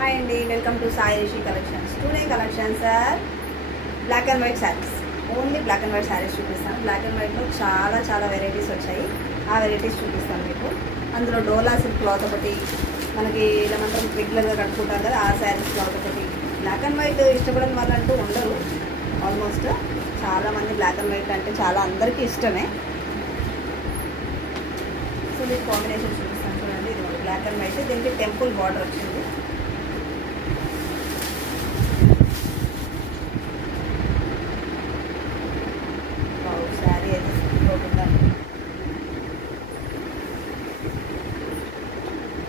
Hi Andy, welcome to Sai Rishi Collections. Today collections are black and white sarees. Only black and white sarees చూపిస్తాను. Black and వైట్లో చాలా varieties వచ్చాయి. ఆ varieties చూపిస్తాను మీకు. అందులో డోలా సిల్క్ క్లాత్ ఒకటి, మనకి ఏమంటాం రెగ్యులర్గా కట్టుకుంటారు కదా ఆ శారీస్ క్లాత్ ఒకటి. బ్లాక్ అండ్ వైట్ ఇష్టపడని వాళ్ళు అంటూ ఉండరు. ఆల్మోస్ట్ చాలామంది బ్లాక్ అండ్ వైట్ అంటే చాలా అందరికీ ఇష్టమే. సో మీకు కాంబినేషన్ చూపిస్తాను చూడండి. ఇది బ్లాక్ అండ్ వైట్, దీనికి టెంపుల్ బార్డర్ వచ్చింది. శారీ అయితే సరిపోతుందండి.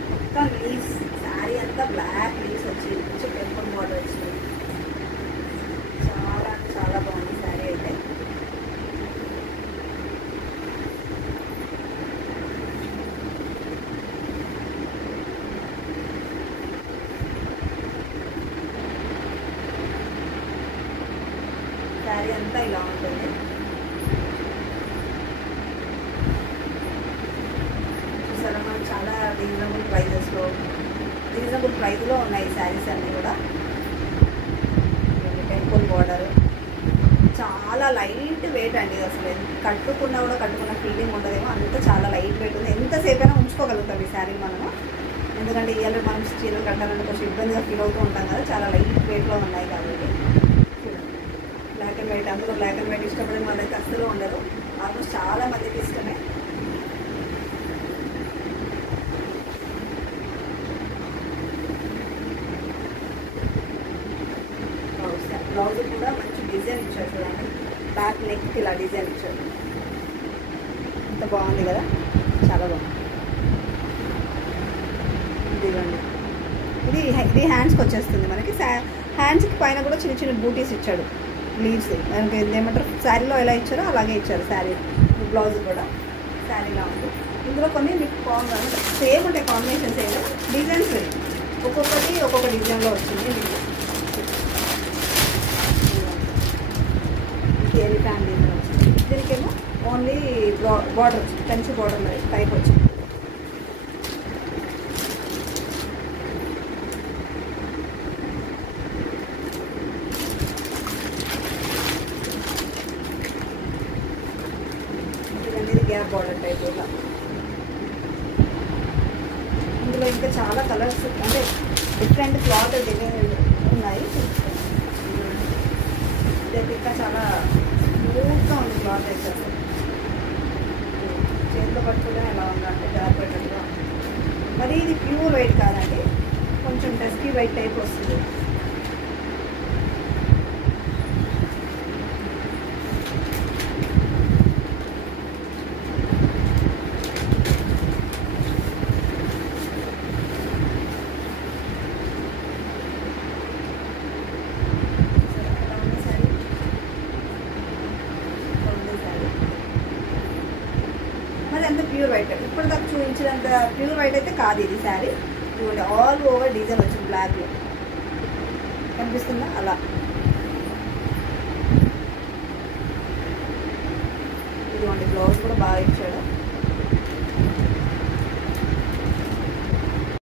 మొత్తం లీవ్స్, శారీ అంతా బ్లాక్ లీవ్స్ వచ్చి మంచి టెంపుల్ బార్డర్ వచ్చింది. చాలా బాగుంది శారీ అయితే. శారీ అంతా ఇలా ఉంటుంది. చూసారా, మనకు చాలా రీజనబుల్ ప్రైస్లో ఉన్నాయి శారీస్ అన్నీ కూడా. టెంపుల్ బార్డర్ చాలా లైట్ వెయిట్ అండి. అసలు కట్టుకున్నా కూడా కట్టుకున్న ఫీలింగ్ ఉండదేమో, అంత చాలా లైట్ వెయిట్ ఉంది. ఎంతసేపు అయినా ఉంచుకోగలుగుతాం ఈ శారీ మనము. ఎందుకంటే ఇవాళ మనం చీరలు కట్టాలంటే కొంచెం ఇబ్బందిగా ఫీల్ అవుతూ ఉంటాం కదా, చాలా లైట్ వెయిట్లో ఉన్నాయి కాబట్టి. బ్లాక్ అండ్ వైట్, అందులో బ్లాక్ అండ్ వైట్ ఇష్టపడే వాళ్ళైతే అస్సలు ఉండరు. ఆల్మోస్ట్ చాలా మందికి ఇష్టమే. బ్లౌజ్ కూడా మంచి డిజైన్ ఇచ్చాడు చూడండి. బ్యాక్ నెక్ ఇలా డిజైన్ ఇచ్చాడు. ఎంత బాగుంది కదా, చాలా బాగుంది. ఇదిగోండి, ఇది హ్యాండ్స్కి వచ్చేస్తుంది మనకి. హ్యాండ్స్కి పైన కూడా చిన్న బూటీస్ ఇచ్చాడు, లీవ్స్. మనకి ఏమంటారు శారీలో ఎలా ఇచ్చారో అలాగే ఇచ్చారు. శారీ బ్లౌజ్ కూడా శారీలా ఉంది. ఇందులో కొన్ని మీకు సేమ్ ఉంటాయి కాంబినేషన్స్. ఏదో డిజైన్స్ ఒక్కొక్కటి ఒక్కొక్క డిజైన్లో వచ్చింది. ఎలిఫాంట్ డిజైన్ వచ్చింది. దీనికేమో ఓన్లీ బార్డర్ వచ్చింది, కంచి బార్డర్ టైప్ వచ్చింది. గ్యాప్ బార్డర్ టైప్ ఇలా. ఇందులో ఇంకా చాలా కలర్స్ అంటే డిఫరెంట్ క్లాత్ డిజైన్ ఉన్నాయి. ఇదైతే ఇంకా చాలా స్మూత్గా ఉంది క్లాత్ అయితే. అసలు చేతిలో పట్టుకుంటే ఎలా ఉందంటే జారిపెట్టేట్టుగా. మరి ఇది ప్యూర్ వైట్ కాదండి, కొంచెం డస్కీ వైట్ టైప్ వస్తుంది. అంత ప్యూర్ వైట్ ఇప్పుడు దాకా చూపించినంత ప్యూర్ వైట్ అయితే కాదు ఇది శారీ. చూడండి, ఆల్ ఓవర్ డిజైన్ వచ్చింది బ్లాక్లో, కనిపిస్తుందా అలా. ఇదిగోండి, బ్లౌజ్ కూడా బాగా ఇచ్చాడు.